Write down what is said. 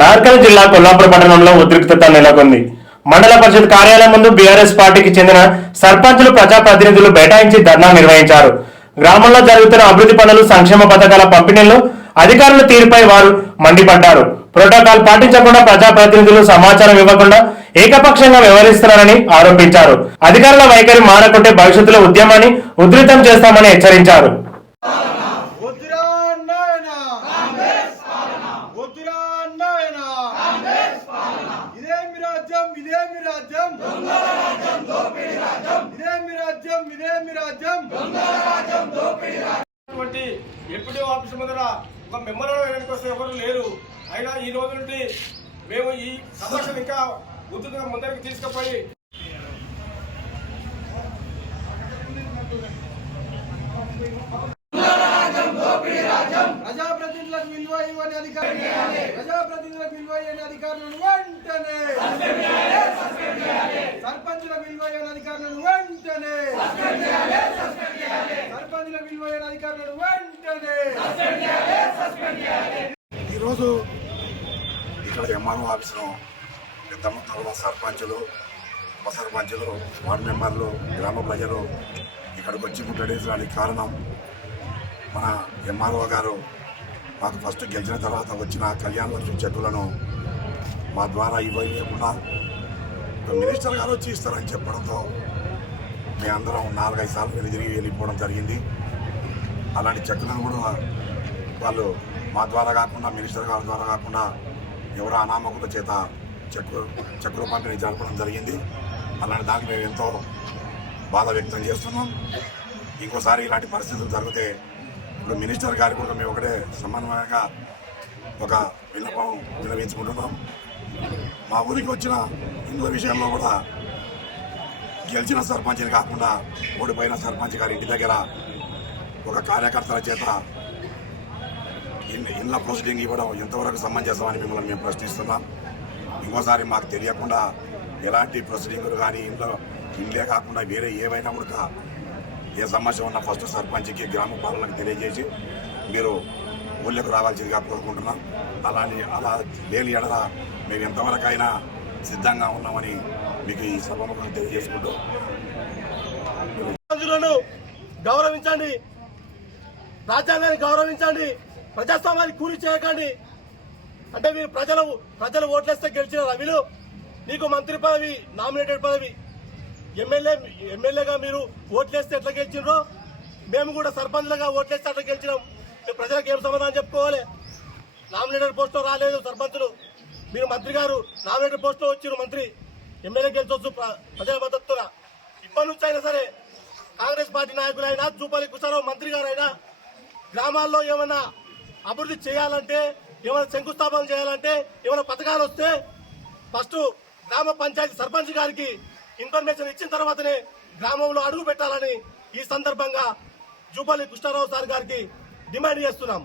నార్కల్ జిల్లా కొల్లాపూర్ పట్టణంలో ఉద్రిక్తత నెలకొంది. మండల పరిషత్ కార్యాలయం ముందు బీఆర్ఎస్ పార్టీకి చెందిన సర్పంచులు, ప్రజాప్రతినిధులు బైఠాయించి ధర్నా నిర్వహించారు. గ్రామంలో జరుగుతున్న అభివృద్ధి పనులు, సంక్షేమ పథకాల పంపిణీలో అధికారుల తీరుపై వారు మండిపడ్డారు. ప్రోటోకాల్ పాటించకుండా ప్రజాప్రతినిధులు సమాచారం ఇవ్వకుండా ఏకపక్షంగా వ్యవహరిస్తున్నారని ఆరోపించారు. అధికారుల వైఖరి మారకుంటే భవిష్యత్తులో ఉద్యమాన్ని ఉధృతం చేస్తామని హెచ్చరించారు. ఎంపీడీఓ ఆఫీస్ ముందర ఒక మెమోరాండం వస్తే ఎవరు లేరు. అయినా ఈ రోజు నుండి మేము ఈ సమస్యను ఇంకా ఉధృతంగా ముందరికి తీసుకుపోయి ప్రజాప్రతినిధులకు విలువ ఇవ్వని అధికారులను వెంటనే, సర్పంచులకు విలువ ఇవ్వని అధికారులను వెంటనే, ఈరోజు ఇక్కడ ఎంఆర్ఓ ఆఫీసులో పెద్ద మొత్తంలో సర్పంచులు, ఉప సర్పంచులు, వార్డు మెంబర్లు, గ్రామ ప్రజలు ఇక్కడికి వచ్చి ముట్టడించడానికి కారణం మన ఎంఆర్ఓ గారు మాకు ఫస్ట్ గెలిచిన తర్వాత వచ్చిన కళ్యాణ లక్ష్మి చెక్కులను మా ద్వారా ఇవ్వకుండా మినిస్టర్ గారు వచ్చి ఇస్తారని చెప్పడంతో మేమందరం 4-5 సార్లు తిరిగి వెళ్ళిపోవడం జరిగింది. అలాంటి చెక్కులను కూడా వాళ్ళు మా ద్వారా కాకుండా, మినిస్టర్ గారి ద్వారా కాకుండా ఎవరో అనామకుల చేత చెక్కుల పంపిణీ జరపడం జరిగింది. అలాంటి దానికి మేము ఎంతో బాధ వ్యక్తం చేస్తున్నాం. ఇంకోసారి ఇలాంటి పరిస్థితులు జరిగితే ఇప్పుడు మినిస్టర్ గారికి కూడా మేము ఒకటే సమన్వయంగా ఒక విన్నపం విన్నవించుకుంటున్నాం. మా ఊరికి వచ్చిన ఇందుల విషయంలో కూడా గెలిచిన సర్పంచ్ని కాకుండా ఓడిపోయిన సర్పంచ్ గారి ఇంటి దగ్గర ఒక కార్యకర్తల చేత ఇండ్ల ప్రొసీడింగ్ ఇవ్వడం ఎంతవరకు సమంజసమని మిమ్మల్ని మేము ప్రశ్నిస్తున్నాం. ఇంకోసారి మాకు తెలియకుండా ఎలాంటి ప్రొసీడింగులు కానీ ఇండ్లే కాకుండా వేరే ఏవైనా కూడా ఏ సమస్య ఉన్నా ఫస్ట్ సర్పంచ్కి, గ్రామ పాలనకు తెలియజేసి మీరు ఊళ్ళకు రావాల్సిందిగా కోరుకుంటున్నాం. అలా లేని ఎడల మేము ఎంతవరకైనా సిద్ధంగా ఉన్నామని మీకు ఈ సభముఖం తెలియజేసుకుంటూ, గౌరవించండి, రాజ్యాంగాన్ని గౌరవించండి, ప్రజాస్వామ్యాన్ని కూలి చేయకండి. అంటే మీరు ప్రజలు ఓట్లేస్తే గెలిచినారా? వీళ్ళు నీకు మంత్రి పదవి, నామినేటెడ్ పదవి, ఎమ్మెల్యేగా మీరు ఓట్లేస్తే ఎట్లా గెలిచినరో మేము కూడా సర్పంచ్లుగా ఓట్లేస్తే అట్లా గెలిచినాం. మీరు ప్రజలకు ఏం సమాధానం చెప్పుకోవాలి? నామినేటెడ్ పోస్టులో రాలేదు సర్పంచులు, మీరు మంత్రి గారు నామినేటెడ్ పోస్టులో వచ్చిన మంత్రి, ఎమ్మెల్యే గెలిచొచ్చు ప్రజల మద్దతుగా. ఇప్పటి నుంచి అయినా సరే కాంగ్రెస్ పార్టీ నాయకులైనా, జూపల్లి కృష్ణారావు మంత్రి గారైనా గ్రామాల్లో ఏమైనా అభివృద్ధి చేయాలంటే, ఏమైనా శంకుస్థాపన చేయాలంటే, ఏమైనా పథకాలు వస్తే ఫస్ట్ గ్రామ పంచాయతీ సర్పంచ్ గారికి ఇన్ఫర్మేషన్ ఇచ్చిన తర్వాతనే గ్రామంలో అడుగు పెట్టాలని ఈ సందర్భంగా జూపల్లి కృష్ణారావు సార్ గారికి డిమాండ్ చేస్తున్నాం.